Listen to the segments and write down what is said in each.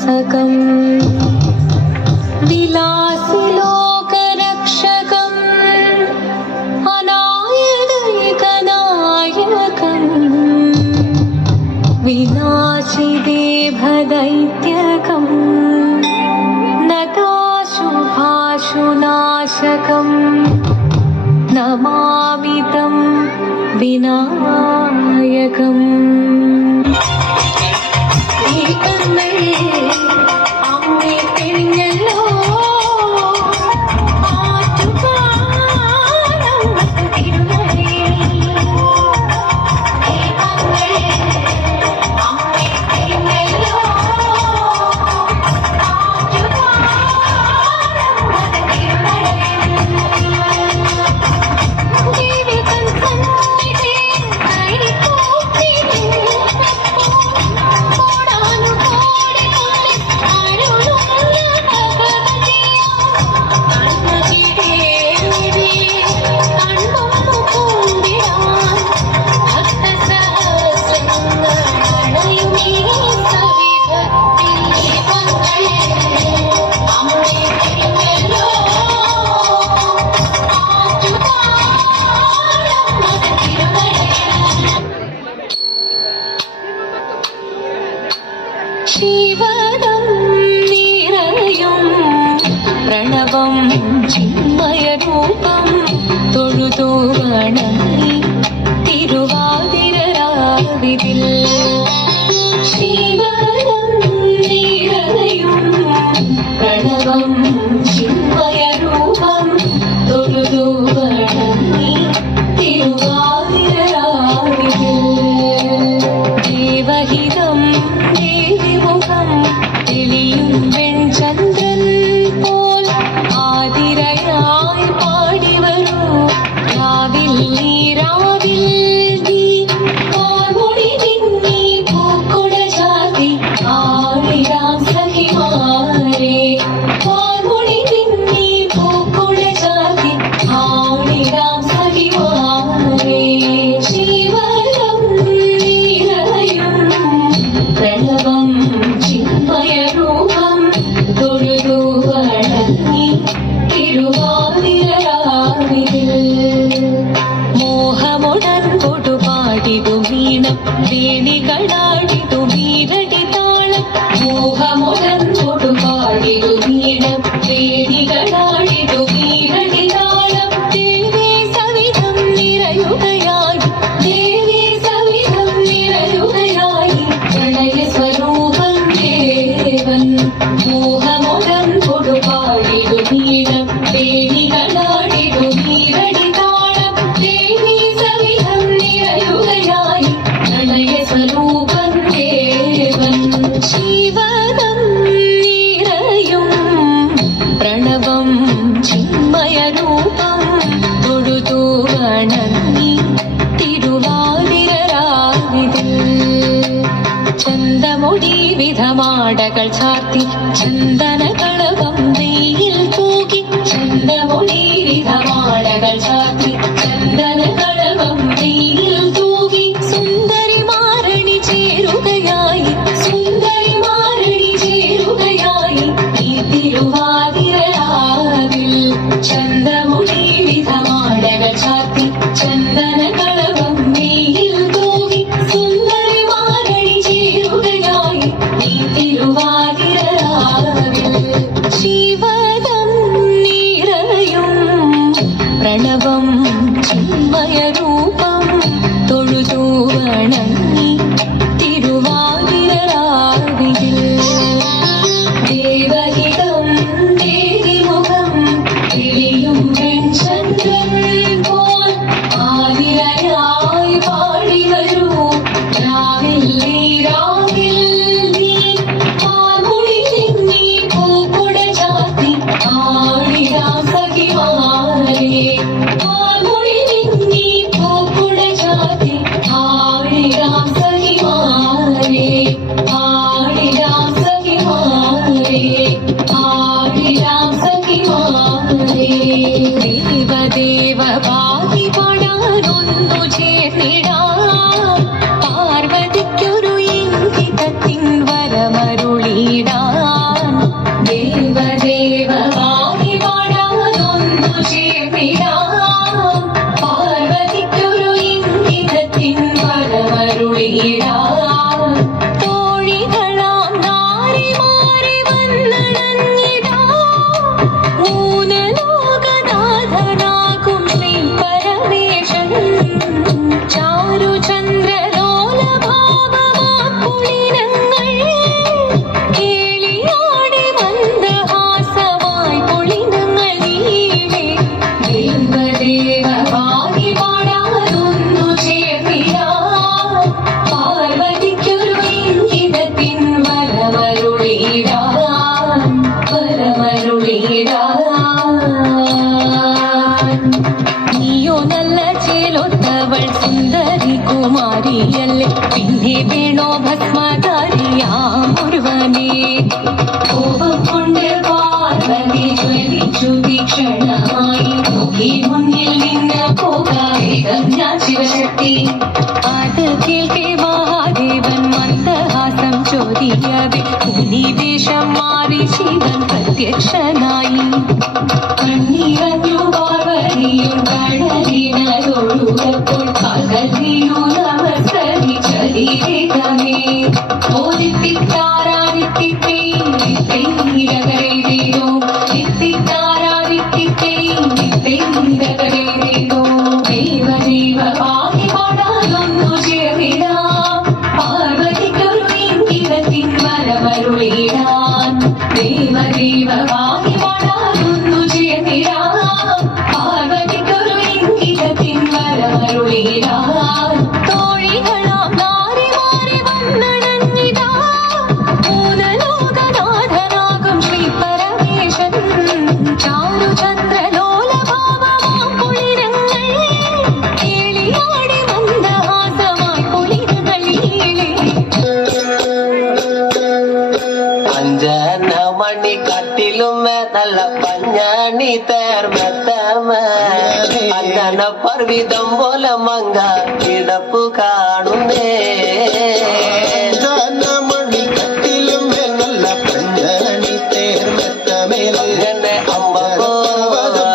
विलासकम् विलासिलोकरक्षकम् अनायदैकनायकम् विनाशिदेभदैत्यकम् नताशुभाशुनाशकम् नमामि तं विनायकम् शिवदं निरयुं प्रणवं चिन्मयरूपं தொழுதோ வணங்கி തിരുവാതിരരാവിതിൽ शिवदं निरयुं प्रणवं चिन्मयरूपं தொழுதோ വണങ്ങി തിരുവാതിരരാവിതിൽ ദേവഹിതം തെളിയും വെൺചന്ദ്രൻ പോൽ ആതിരയായി പാടി വരൂ രാവിൽ നീരാവിൽ നീ പാൽമൊഴി നിന്നീ പൂക്കുട ചാർത്തി ആടിരാം സഖിമാരെ പാൽമൊഴി നിന്നീ പൂക്കുട ചാർത്തി ആടിരാം സഖിമാരെ ശിവദം നിറയും പ്രണവം ചിന്മയരൂപം തൊഴുതു വണങ്ങി തിരുവാതിരരാവിതിൽ മോഹമുടൻ കൊടുപാടിതു വീണം വേണികളാടിതു വീരടി താളം മോഹമുടൻ കൊടുപാടിതു വീണം വേണികളാടിതു വീരടി താളം ദേവി സവിധം നിറയുകയായി ദേവി സവിധം നിറയുകയായി പ്രണയ സ്വരൂപം ദേവൻ മോഹമുടൻ കൊടുപാടിതു വീണം വേണികളാടിതു വീരടി താളം ദേവി സവിധം നിറയുകയായി പ്രണയ സ്വരൂപം ദേവൻ ശിവദം നിറയും പ്രണവം ചിന്മയരൂപം തൊഴുതു വണങ്ങി തിരുവാതിരരാവിതിൽ ചന്തമൊഴി വിധമാടകൾ ചാർത്തി ചന്ദനകളവം വെയിൽ തൂകി ചന്തമൊഴി വിധമാടകൾ ചാർത്തി ചന്ദനകളവം വെയിൽ തൂകി സുന്ദരി മാരണി ചേരുകയായി സുന്ദരി മാരണി ചേരുകയായി ഈ തിരുവാതിരരാവിൽ ചന്തമൊഴി വിധമാടകൾ ചാർത്തി ചന്ദനകളവം വെയിൽ തൂകി സുന്ദരി മാരണി ചേരുകയായി ഈ തിരുവാതിരരാവിൽ കുമാരിയല്ലേ പിന്നെ വേണോ ഭസ്മധാരിയാമൊരുവനെ കോപം കൊണ്ട് പാർവതി ജ്വലിച്ചു തീക്ഷണമായി നോക്കി മുന്നിൽ നിന്ന് പോകാം ഞാൻ ശിവശക്തി അത് കേൾക്കെ മഹാദേവൻ മന്ദഹാസം ചോദിയവേ മുനിവേഷം മാറി ശിവൻ പ്രത്യക്ഷനായി കണ്ണീരഞ്ഞു പാർവതിയും കടലിനൊഴുകപ്പോൾ പകലിനു നമസ്കരിച്ചതിരേതമേ ഓദിത്തിത്താരാദിത്തിത്തൈരകരേതോ നിത്തിത്താരാദിത്തിത്തൈരകരേതോ ദേവദേവ പാകി പാടാനൊന്നു ചേർന്നിടാം പാർവതിക്കൊരു ഇംഗിതത്തിൻ വരമരുളിടാൻ ദേവദേവ പാകി പാടാനൊന്നു ചേർന്നിടാം പാർവതിക്കൊരു ഇംഗിതത്തിൻ വരമരുളിടാൻ തോഴികളാം നാരിമാരി വന്നണഞ്ഞിതാ മൂലലോകനാഥനാകും ശ്രീ പരമേശൻ ചാരുചന്ദ്രലോലഭാവമാം പുളിരങ്ങൾ കേളിയാടി മന്ദഹാസമായി പുളിരങ്ങളീളെ അഞ്ജന മണി കട്ടിലുമേ നല്ല പഞ്ഞാണി തേർമത്തമേ അഞ്ജന പർവിതം പോലെ മങ്ക കിടപ്പു കാണുന്നേ മണി കട്ടിലുമേ നല്ല പഞ്ഞാണി തേർമത്തമേലെ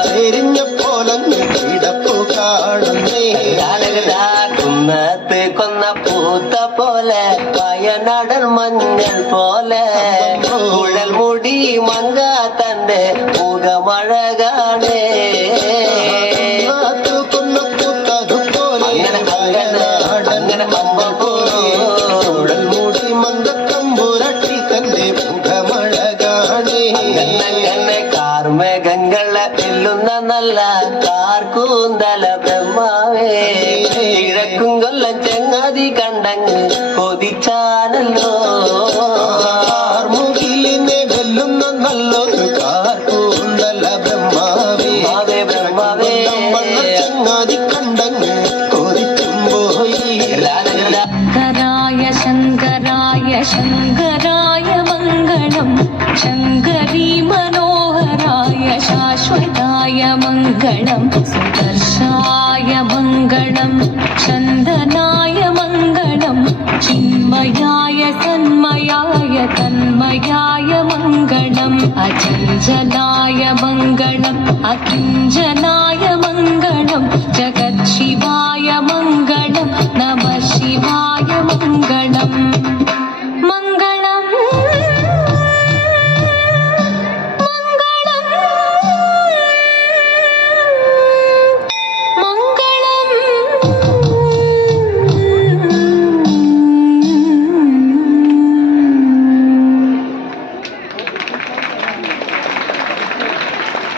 ചെരിഞ്ഞ പോലങ്ങ് കിടപ്പു കാണുന്നേ കുന്നത്ത് കൊന്ന പൂത്ത പോലെ വയനാടൻ മഞ്ഞൾ പോലെ കുഴൽ മുടി മങ്ക തന്റെ മുഖമഴകാണേ കൊന്ന പൂത്തതുപോലെ അങ്ങനെ കുഴൽ മൂടി മങ്കത്തമ്പുരട്ടി തന്റെ മുഖമഴകാണേ അങ്ങനെ കാർമേഘങ്ങളെ വെല്ലുന്ന നല്ല കാർക്കൂന്തല ബ്രഹ്മാവേ കിഴക്കും കൊല്ലം ചെങ്ങാതി കണ്ടങ്ങ് കൊതിച്ചാനല്ലോ മുകിലിനെ വെല്ലുന്ന നല്ലൊരു കാർക്കൂന്തല ബ്രഹ്മാവേ ബ്രഹ്മാവേ ചങ്ങാതി കണ്ടങ്ങ് കൊതിച്ചും പോയി ശങ്കരായ ശങ്കരായ മംഗളം ശങ്കരീ മനോഹരായ ശാശ്വതായ മംഗളം സുദർശായ മംഗളം ചന്ദനായ മംഗളം ചിന്മയായ സന്മയായ തന്മയായ മംഗളം അചഞ്ചലായ മംഗളം അകിഞ്ചനായ മംഗളം ജഗത് ശിവായ